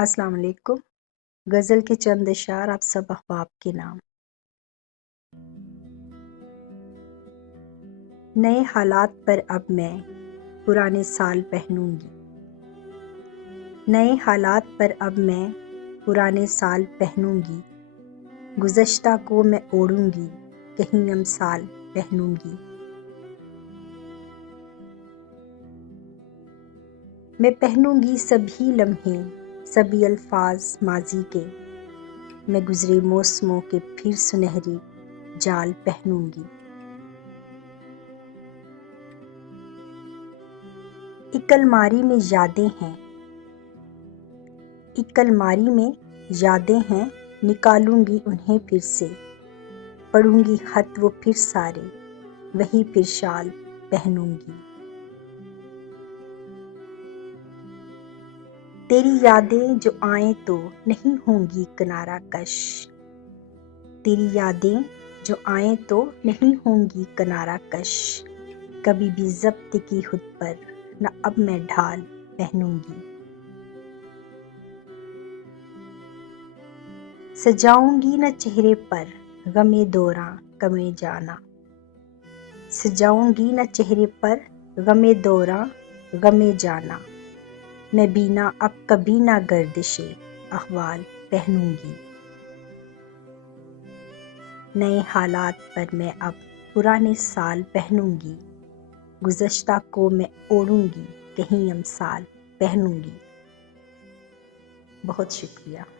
السلام علیکم۔ غزل کے چند اشعار آپ سب احباب کے نام۔ نئے حالات پر اب میں پرانے سال پہنوں گی، نئے حالات پر اب میں پرانے سال پہنوں گی، گزشتہ کو میں اوڑھوں گی، کہیں امسال پہنوں گی۔ میں پہنوں گی سبھی لمحے، سبھی الفاظ ماضی کے، میں گزرے موسموں کے پھر سنہری جال پہنوں گی۔ ایک الماری میں یادیں ہیں، ایک الماری میں یادیں ہیں، نکالوں گی انہیں پھر سے، پڑھوں گی خط وہ پھر سارے، وہی پھر شال پہنوں گی۔ تیری یادیں جو آئیں تو نہیں ہوں گی کنارہ کش، تیری یادیں جو آئیں تو نہیں ہوں گی کنارہ کش، کبھی بھی ضبط کی خود پر نہ اب میں ڈھال پہنوں گی۔ سجاؤں گی نہ چہرے پر غم دوراں غم جانا، سجاؤں گی نہ چہرے پر غم دوراں غم جانا، میں بینا اب کبھی نہ گردش احوال پہنوں گی۔ نئے حالات پر میں اب پرانے سال پہنوں گی، گزشتہ کو میں اوڑھوں گی، کہیں امسال پہنوں گی۔ بہت شکریہ۔